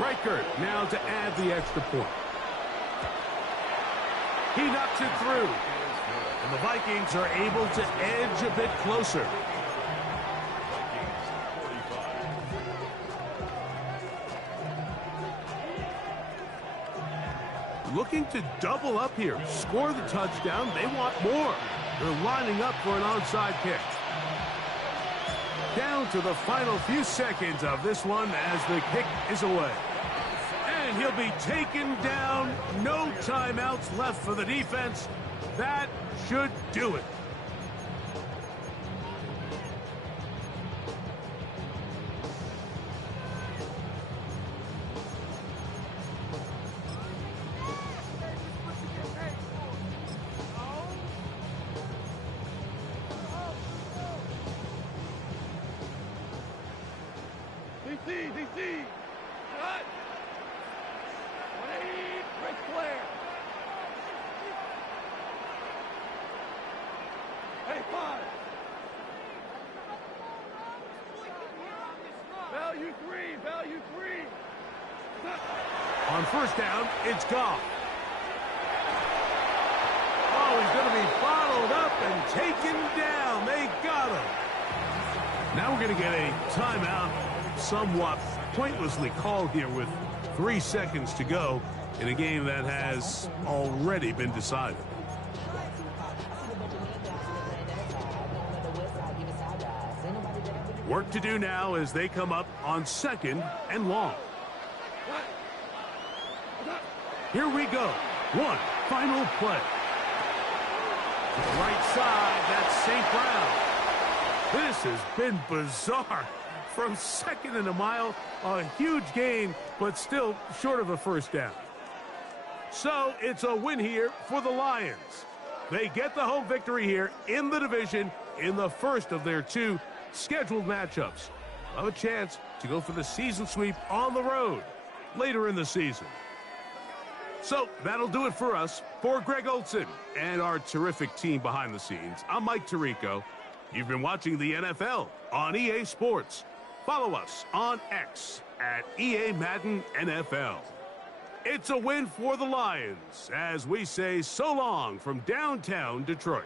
Reichert now to add the extra point. He knocks it through. And the Vikings are able to edge a bit closer. Looking to double up here. Score the touchdown. They want more. They're lining up for an onside kick. Down to the final few seconds of this one as the kick is away. And he'll be taken down. No timeouts left for the defense. That should do it. DC! Cut! 180, Ric Flair! Hey, 5! Value 3! On first down, it's Goff. Oh, he's going to be bottled up and taken down. They got him. Now we're going to get a timeout, somewhat pointlessly called here with 3 seconds to go in a game that has already been decided. Work to do now as they come up on 2nd and long. Here we go. One final play. To the right side, that's St. Brown. This has been bizarre. From 2nd and a mile, a huge gain, but still short of a first down. So it's a win here for the Lions. They get the home victory here in the division in the first of their 2 scheduled matchups. Have a chance to go for the season sweep on the road later in the season. So that'll do it for us. For Greg Olson and our terrific team behind the scenes, I'm Mike Tirico. You've been watching the NFL on EA Sports. Follow us on X at EA Madden NFL. It's a win for the Lions as we say so long from downtown Detroit.